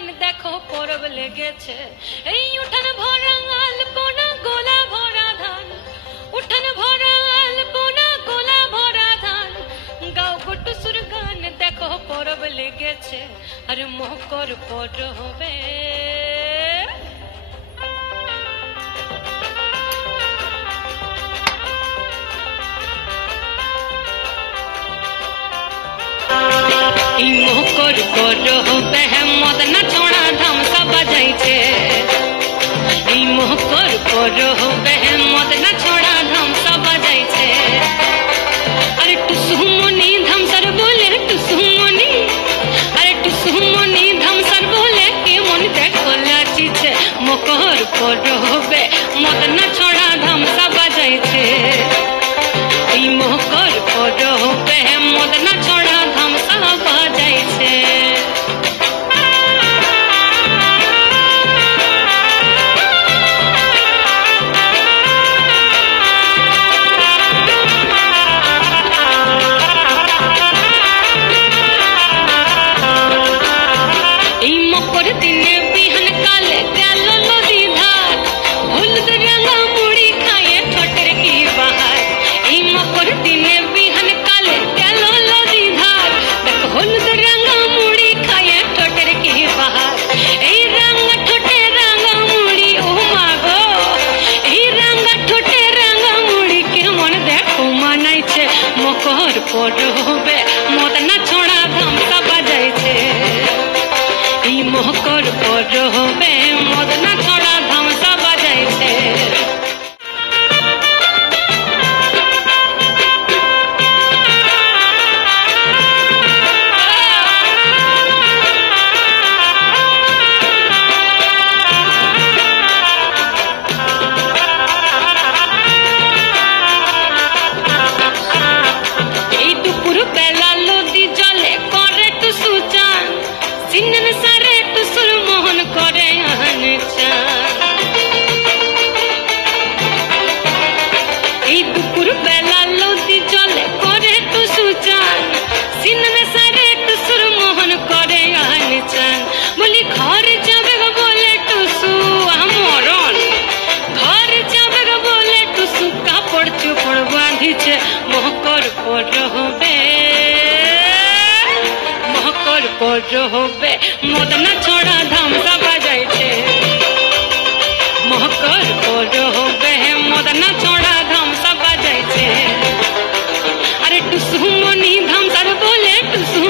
গান দেখো পরব লেগেছে এই উঠান ভরা আলপনা গোলা ভরা ধান উঠান ভরা আলপনা গোলা ভরা ধান গাও টুসুর গান দেখো পরব লেগেছে আর মকর পরবে মকর পরবে মদনা ছোড়া ধামসা বাজাইছে এই মকর পরবে মদনা ছোড়া ধামসা বাজাইছে আরে টুসুমনি ধামসার বলে টুসুমনি আরে টুসুমনি ধামসার বলে কেমন দেখো লাচিছে মকর পরবে মদনা ছোড়া ধামসা বাজাইছে এই মকর পরবে মদনা ছোড়া ধামসা বাজাইছে এই মকর দিনে বিহান কালে গেল নদী ধার হলুদ রাঙা মুড়ি খাইয়ে ঠোঁটের কি বাহার এই মকর দিনে বিহান কালে গেল নদী ধার দেখ হলুদ রাঙা মুড়ি খাইয়ে ঠোঁটের কি বাহার এই রাঙা ঠোঁটে রাঙা মুড়ি ও মাগো এই রাঙা ঠোঁটে রাঙা মুড়ি কেমন দেখো মানাইছে মকর পরবে মদনা ছোড়া ধামসা বাজাইছে এই মকর পরবে মদনা ছোড়া ধামসা বাজাইছে এই দুপুর বেলা নদী জলে করে টুসু চান সিনেন সারে টুসুর মোহন করে আহন চান এই দুপুর বেলা নদী জলে করে টুসু চান সিনেন সারে টুসুর মোহন করে আহন চান বলি ঘর যাবে গো বলে টুসু আমরণ ঘর যাবে গো বলে টুসু কাপড় চোপড় বাঁধিছে মকর পরবে মকর পরবে মদনা ছোড়া ধামসা বাজাইছে মকর পরবে মদনা ছোড়া ধামসা বাজাইছে আরে টুসুমনি ধামসার বলে টুসু